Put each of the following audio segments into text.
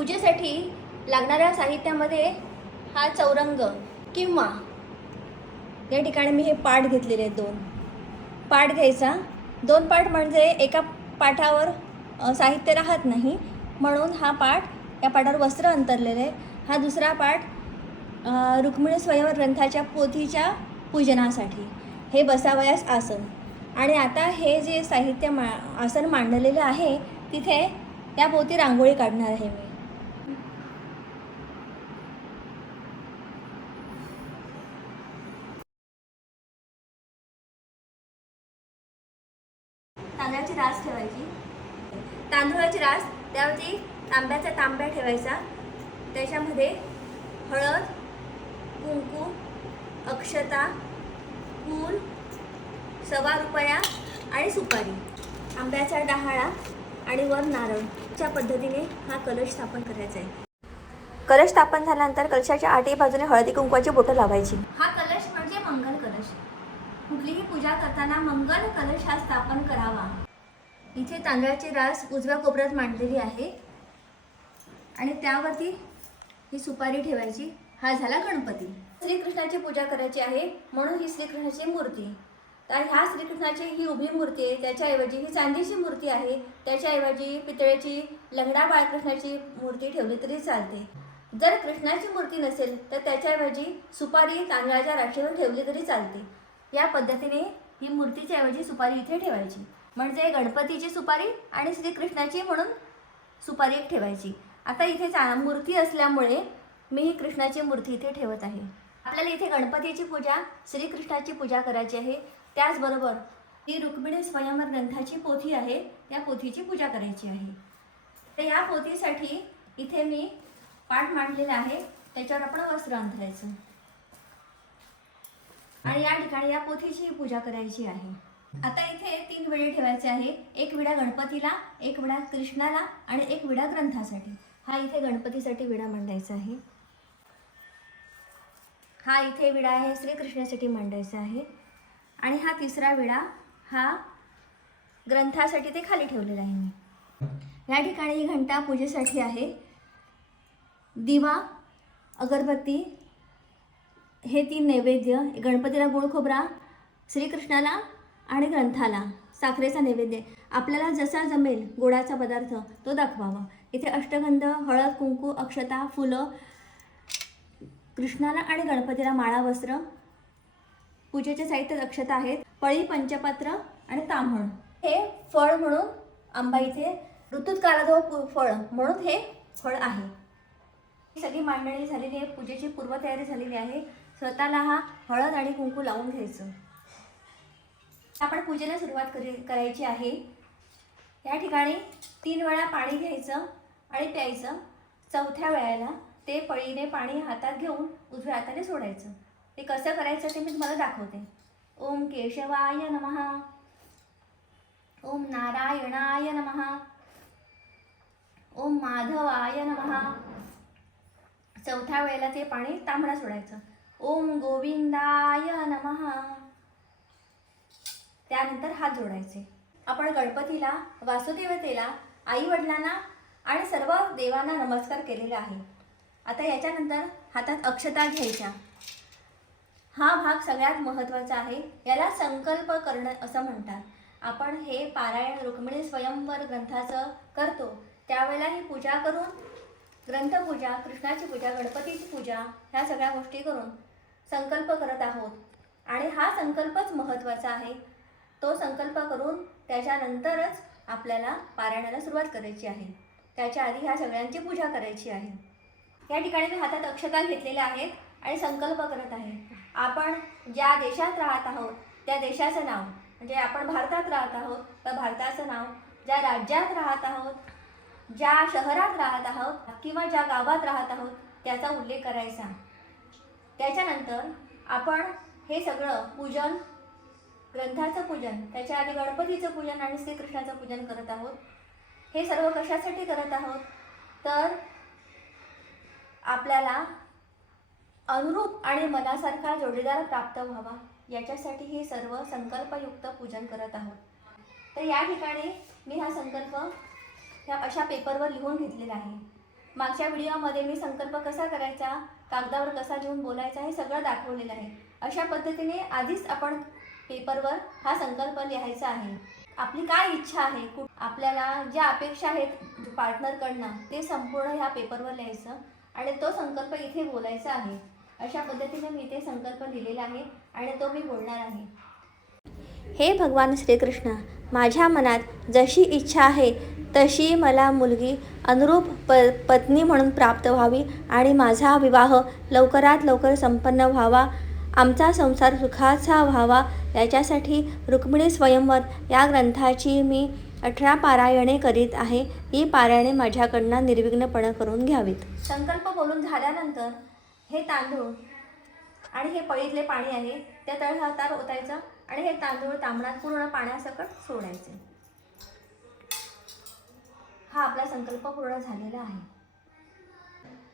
पूजेसाठी लागणाऱ्या साहित्यामध्ये हा चौरंग किंवा या ठिकाणी मी हे पाठ घेतलेले आहेत दोन. पाठ घ्यायचा. दोन पाठ म्हणजे एका पाठावर साहित्य राहत नाही म्हणून हा पाठ या पाठावर वस्त्र अंतरलेले. आहे हा दुसरा पाठ रुक्मिणी स्वयंवर ग्रंथाच्या पोथीच्या पूजनासाठी. हे बसावयास आसन. आणि आता हे जे साहित्य मा आसन मांडलेलं आहे तिथे त्या पोथी रांगोळी काढणार आहे मी तांदळाची रास ठेवायची तांदूळाची रास त्यावरती तांब्याचा तांब्या ठेवायचा. त्याच्यामध्ये हळद कुंकू अक्षता फूल सव्वा रुपया आणि सुपारी. आंब्याचा डहाळा आणि वर नारळ. अशा पद्धतीने हा कलश स्थापन करायचा आहे. कलश स्थापन झाल्यानंतर कलशाच्या आठी बाजूने हळदी कुंकवाची बोटं लावायची. हा कलश म्हणजे मंगल कलश. कुठलीही पूजा करताना मंगल कलश हा स्थापन करावा. इथे तांदळाची रास उजव्या कोपऱ्यात मांडलेली आहे. आणि त्यावरती ही सुपारी ठेवायची. हा झाला गणपती. श्रीकृष्णाची पूजा करायची आहे म्हणून ही श्रीकृष्णाची मूर्ती. तर ह्या श्रीकृष्णाची ही उभी मूर्ती आहे त्याच्याऐवजी ही चांदीची मूर्ती आहे त्याच्याऐवजी पितळेची लंगडा बाळकृष्णाची मूर्ती ठेवली तरी चालते. जर कृष्णाची मूर्ती नसेल तर त्याच्याऐवजी सुपारी तांदळाच्या राशीवर ठेवली तरी चालते. या पद्धतीने ही मूर्तीच्या ऐवजी सुपारी इथे ठेवायची. म्हणजे गणपतीची सुपारी आणि श्रीकृष्णाची म्हणून सुपारी एक ठेवायची. आता इथे चा मूर्ती असल्यामुळे मी ही कृष्णाची मूर्ती इथे ठेवत आहे. आपल्याला इथे गणपतीची पूजा श्रीकृष्णाची पूजा करायची आहे. त्याचबरोबर ही रुक्मिणी स्वयंवर ग्रंथाची पोथी आहे. त्या पोथीची पूजा करायची आहे. तर या पोथीसाठी इथे मी पाठ मांडलेला आहे. त्याच्यावर आपण वस्त्र अंथरायचं. आणि या ठिकाणी या पोथीची पूजा करायची आहे. आता इथे तीन विडे ठेवायचे आहे. एक विडा गणपतीला एक विडा कृष्णाला आणि एक विडा ग्रंथासाठी. हा इथे गणपतीसाठी विडा मांडायचा आहे. हा इथे विडा आहे श्रीकृष्णासाठी मांडायचा आहे. आणि हा तिसरा विडा हा ग्रंथासाठी ते खाली ठेवलेला आहे मी. या ठिकाणी ही घंटा पूजेसाठी आहे. दिवा अगरबत्ती हे तीन नैवेद्य गणपतीला गोड श्रीकृष्णाला आणि ग्रंथाला. साखरेचा नैवेद्य. आपल्याला जसा जमेल गोडाचा पदार्थ तो दाखवावा. इथे अष्टगंध हळद कुंकू अक्षता फुलं कृष्णाला आणि गणपतीला माळा वस्त्र पूजेचे साहित्य अक्षता आहेत. पळी पंचपत्र आणि तांबण हे फळ म्हणून आंबा इथे ऋतूत काराधो फळ म्हणून हे फळ आहे. ही सगळी मांडणी झालेली आहे पूजेची पूर्वतयारी झालेली आहे. स्वतःला हा हळद आणि कुंकू लावून घ्यायचं. आपण पूजेला सुरुवात करी करायची आहे. या ठिकाणी तीन वेळा पाणी घ्यायचं आणि प्यायचं. चौथ्या वेळेला ते पळीने पाणी हातात घेऊन उजव्या हाताने सोडायचं. ते कसं करायचं ते मी तुम्हाला दाखवते. ओम केशवाय नमहा ओम नारायणाय नमहा ओम माधवाय नमहा चौथ्या वेळेला ते पाणी तांबडा सोडायचं. ओम गोविंदाय नमः. त्यानंतर हात जोडायचे. आपण गणपतीला वासुदेवतेला आई वडिलांना आणि सर्व देवांना नमस्कार केलेला आहे. आता याच्यानंतर हातात अक्षता घ्यायच्या. हा भाग सगळ्यात महत्त्वाचा आहे. याला संकल्प करणं असं म्हणतात. आपण हे पारायण रुक्मिणी स्वयंवर ग्रंथाचं करतो. त्यावेळेला ही पूजा करून ग्रंथपूजा कृष्णाची पूजा गणपतीची पूजा ह्या सगळ्या गोष्टी करून संकल्प करत आहोत. आणि हा संकल्पच महत्त्वाचा आहे. तो संकल्प करून त्याच्यानंतरच आपल्याला पारायणाला सुरुवात करायची आहे. त्याच्या आधी ह्या सगळ्यांची पूजा करायची आहे. या ठिकाणी मी हातात अक्षता घेतलेल्या आहेत आणि संकल्प करत आहे. आपण ज्या देशात राहत आहोत त्या देशाचं नाव म्हणजे आपण भारतात राहत आहोत तर भारताचं नाव ज्या राज्यात राहत आहोत ज्या शहरात राहत आहोत किंवा ज्या गावात राहत आहोत त्याचा उल्लेख करायचा. त्याच्यानंतर आपण हे सगळं पूजन ग्रंथाचं पूजन त्याच्या आधी गणपतीचं पूजन आणि श्रीकृष्णाचं पूजन करत आहोत. हे सर्व कशासाठी करत आहोत? तर आपल्याला अनुरूप आणि मनासारखा जोडीदार प्राप्त व्हावा. याच्यासाठी हे सर्व संकल्पयुक्त पूजन करत आहोत. तर या ठिकाणी मी हा संकल्प ह्या अशा पेपरवर लिहून घेतलेला आहे. मागच्या व्हिडिओमध्ये मी संकल्प कसा करायचा कागदावर कसा लिहून बोलायचा हे सगळं दाखवलेलं आहे. अशा पद्धतीने आधीच आपण पेपरवर हा संकल्प लिहायचा आहे. आपली काय इच्छा आहे? कु- आपल्याला ज्या अपेक्षा आहेत पार्टनरकडनं ते संपूर्ण ह्या पेपरवर लिहायचं आणि तो संकल्प इथे बोलायचा आहे. अशा पद्धतीने मी ते संकल्प लिहिलेला आहे आणि तो मी बोलणार आहे. हे भगवान श्रीकृष्ण माझ्या मनात जशी इच्छा आहे तशी मला मुलगी अनुरूप प पत्नी म्हणून प्राप्त व्हावी आणि माझा विवाह लवकरात लवकर संपन्न व्हावा आमचा संसार सुखाचा व्हावा याच्यासाठी रुक्मिणी स्वयंवर या ग्रंथाची मी अठरा पारायणे करीत आहे. ही पारायणे माझ्याकडनं निर्विघ्नपणे करून घ्यावीत. संकल्प बोलून झाल्यानंतर हे तांदूळ आणि हे पळीतले पाणी आहे त्या तळहातार ओतायचं आणि हे तांदूळ तांबडात पूर्ण पाण्यासकट सोडायचे. हा आपला संकल्प पूर्ण झालेला आहे.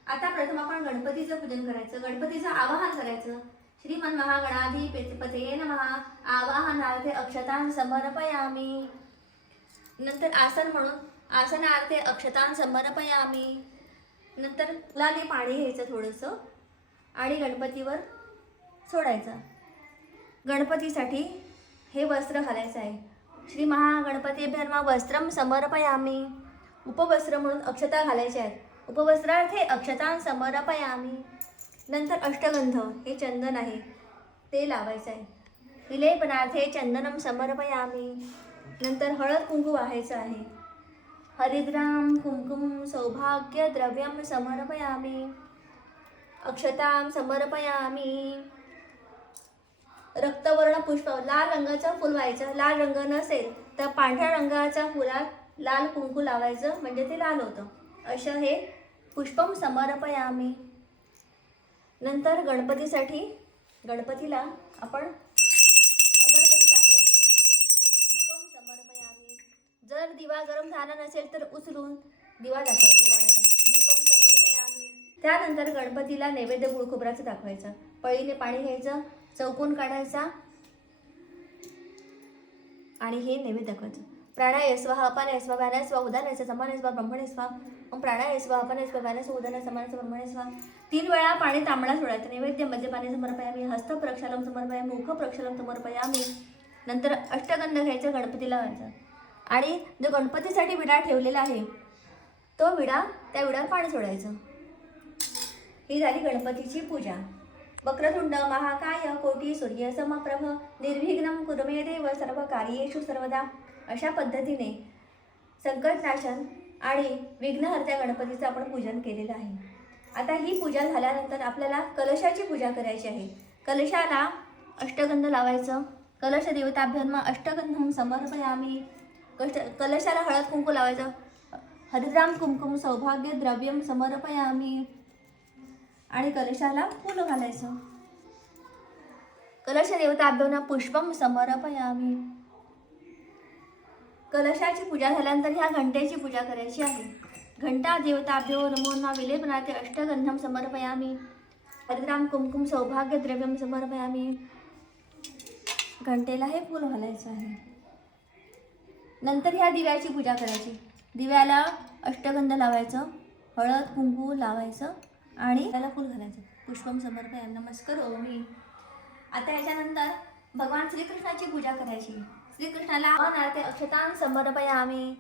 आता प्रथम आपण गणपतीचं पूजन करायचं. गणपतीचं आवाहन करायचं. श्रीमन महागणाधिपते नमः. आवाहनार्थे अक्षतान समर्पयामी. नंतर आसन म्हणून आसनार्थे अक्षतान समर्पयामी. नंतर लाली पाणी घ्यायचं थोडंसं आणि गणपतीवर सोडायचं. गणपतीसाठी हे वस्त्र घालायचं आहे. श्री महागणपती भर्मा वस्त्रम समर्पयामी. उपवस्त्र म्हणून अक्षता घालायच्या आहेत उपवस्त्रार्थे अक्षतान समर्पयामी. नंतर अष्टगंध हे चंदन आहे ते लावायचं आहे. विलेपनार्थे चंदनम समर्पयामी. नंतर हळद कुंकू वाहायचं आहे. हरिद्राम कुंकुम सौभाग्य द्रव्यम समर्पयामी. अक्षतां समर्पयामी. रक्तवर्ण पुष्प लाल रंगाचं फुल व्हायचं. लाल रंग नसेल तर पांढऱ्या रंगाच्या फुलात लाल कुंकू लावायचं म्हणजे ते लाल होतं. असं हे पुष्पम समर्पयामी. नंतर गणपतीसाठी गणपतीला आपण अगरबत्ती दाखवायची दीपम समर्पयामी. जर दिवा गरम झाला नसेल तर उचलून दिवा दाखवायचा वडाचा दीपम समर्पयामी. त्यानंतर गणपतीला नैवेद्य गुळखोबराचं दाखवायचं. पळीने पाणी घ्यायचं चौकोन काढायचा आणि हे नैवेद्य दाखवायचं. प्राणाय स्वा अपानाय स्वा व्यानाय स्वा उदानाय स्वा समानाय स्वा ब्रह्मणे स्वा मग प्राणाय स्वा अपानाय स्वा व्यानाय स्वा उदानाय समानाय ब्रह्मणे तीन वेळा पाणी तांबडा सोडायचं. नैवेद्य मद्यपाणी समर्पयामी. हस्त प्रक्षालम समर्पयामी. मुख प्रक्षालम समर्पयामी. नंतर अष्टगंध घ्यायचं गणपतीला व्हायचं आणि जो गणपतीसाठी विडा ठेवलेला आहे तो विडा त्या विडावर पाणी सोडायचं. ही झाली गणपतीची पूजा. वक्रतुंड महाकाय कोटी सूर्य समप्रभ निर्विघ्न कुरमे देव सर्व कार्येषु सर्वदा. अशा पद्धतीने संकटनाशन आणि विघ्नहर्त्या गणपतीचं आपण पूजन केलेलं आहे. आता ही पूजा झाल्यानंतर आपल्याला कलशाची पूजा करायची आहे. कलशाला अष्टगंध लावायचं. कलश देवताभ्यांना अष्टगंधम समर्पयामी. कष्ट कलशाला हळद कुंकू लावायचं. हरिद्राम कुंकुम सौभाग्य द्रव्यम समर्पयामी. आणि कलशाला फुलं घालायचं. कलश देवताभ्योना पुष्पम समर्पयामी. कलशाची पूजा झाल्यानंतर ह्या घंटेची पूजा करायची आहे. घंटा देवताभ्यो नमोन्मा विलेपनाथे अष्टगंधम समर्पयामी. हरिद्राम कुमकुम सौभाग्य द्रव्यम समर्पयामी. घंटेला हे फूल घालायचं आहे. नंतर ह्या दिव्याची पूजा करायची. दिव्याला अष्टगंध लावायचं हळद कुंकू लावायचं आणि त्याला फूल घालायचं. पुष्पम समर्पयाम. नमस्कार ओमी आता याच्यानंतर भगवान श्रीकृष्णाची पूजा करायची. श्रीकृष्णाला ते अक्षतां समर्पयामी.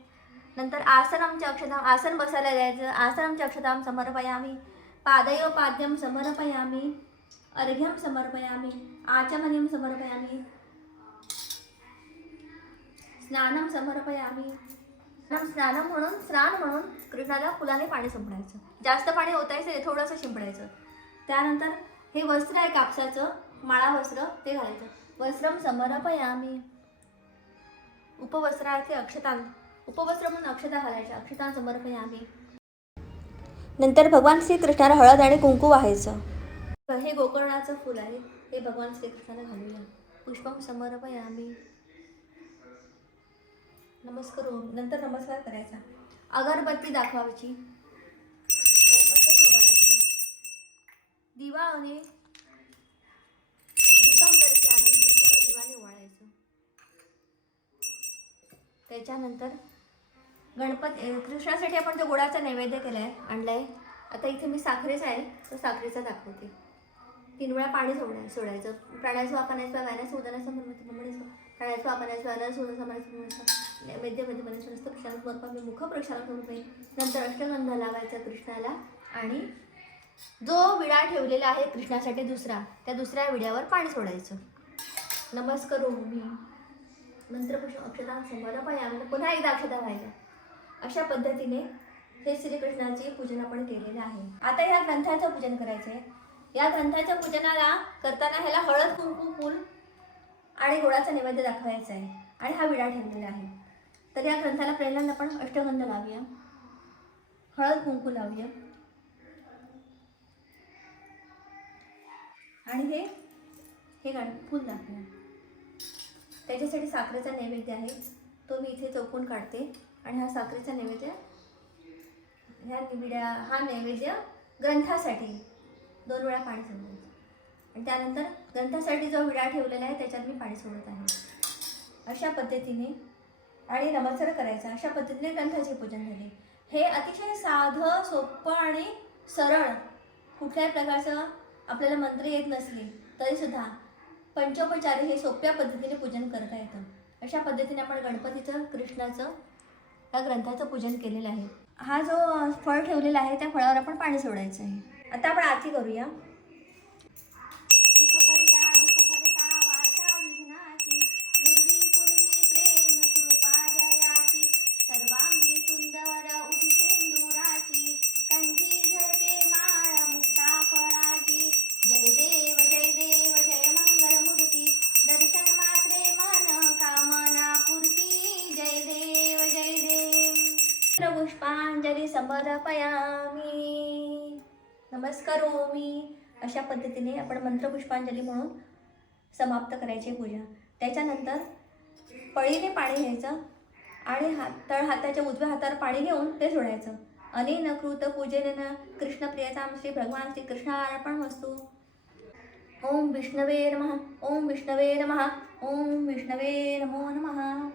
नंतर आसनमच्या अक्षतां आसन बसायला जायचं. आसनमच्या अक्षतां समर्पयामी. पादयो पाद्यम समर्पयामी. अर्घ्यम समर्पयामी. आचमनीम समर्पयामी. स्नानम समर्पयामी. स्नान म्हणून स्नान म्हणून कृष्णाला फुलाने पाणी संपडायचं जास्त पाणी ओतायचं नाही थोडंसं शिंपडायचं. त्यानंतर हे वस्त्र आहे कापसाचं माळा वस्त्र ते घालायचं. वस्त्रम समर्पयामी. उपवस्त्रार्थी अक्षतां उपवस्त्र म्हणून अक्षता घालायच्या. अक्षतां समर्पयामी नंतर भगवान श्रीकृष्णाला हळद आणि कुंकू व्हायचं. हे गोकर्णाचं फुल आहे. हे भगवान श्रीकृष्णाला घालूया पुष्पम समर्पयामी नमस्कार ओम. नंतर नमस्कार करायचा. अगरबत्ती दाखवायची. दिवा आणि त्याच्यानंतर गणपत कृष्णासाठी आपण जो गुळाचा नैवेद्य केला आहे आणला आहे आता इथे मी साखरेचा आहे तो साखरेचा दाखवते. तीन वेळा पाणी सोडाय सोडायचं. प्राण्याचं वापरायचं व्यानाचं उदाहरणाचं म्हणून प्राण्याचं वापरायचं व्यानाचं उदाहरणाचं नैवेद्यामध्ये म्हणायचं. नसतं कृष्णाला बरोबर मी मुख प्रक्षालन करून पाहिजे नंतर अष्टगंध लावायचा कृष्णाला आणि जो विडा ठेवलेला आहे कृष्णासाठी दुसरा त्या दुसऱ्या विड्यावर पाणी सोडायचं. नमस्कार मी मंत्रपुष्प अक्षता समर्पयामी पुन्हा एकदा अक्षता व्हायच्या अशा पद्धतीने हे श्रीकृष्णाचे पूजन आपण केलेलं आहे. आता या ग्रंथाचं पूजन करायचं आहे या ग्रंथाच्या पूजनाला करताना ह्याला हळद कुंकू फूल आणि गोडाचा नैवेद्य दाखवायचा आहे आणि हा विडा ठेवलेला आहे. तर या ग्रंथाला पहिल्यांदा आपण अष्टगंध लावूया. हळद कुंकू लावूया. आणि हे हे गाणं फूल दाखवूया. त्याच्यासाठी साखरेचा नैवेद्य आहे. तो मी इथे चौकून काढते. आणि हा साखरेचा नैवेद्य ह्या निविड्या हा नैवेद्य ग्रंथासाठी दोन वेळा पाणी सोडायचं आणि त्यानंतर ग्रंथासाठी जो विडा ठेवलेला आहे त्याच्यात मी पाणी सोडत आहे. अशा पद्धतीने आणि नमस्कार करायचा अशा पद्धतीने ग्रंथाचे पूजन झाले. हे अतिशय साधं सोपं आणि सरळ कुठल्याही प्रकारचं आपल्याला मंत्र येत नसले तरीसुद्धा पंचोपचारी हे सोप्या पद्धतीने पूजन करता येतं. अशा पद्धतीने आपण गणपतीचं कृष्णाचं या ग्रंथाचं पूजन केलेलं आहे. हा जो फळ ठेवलेला आहे त्या फळावर आपण पाणी सोडायचं आहे. आता आपण आरती करूया. समर्पयामी। नमस्कारोमी। अशा पद्धतीने आपण मंत्रपुष्पांजली म्हणून समाप्त करायची पूजा. त्याच्यानंतर पळीने पाणी घ्यायचं आणि हात तळ हाताच्या उजव्या हातावर पाणी घेऊन ते सोडायचं. अनेन कृत पूजेन कृष्णप्रियतां श्री भगवान श्री कृष्णार्पण वस्तू। ओम विष्णवे नमः ओम विष्णवे नमः ओम विष्णवे नमो नमः।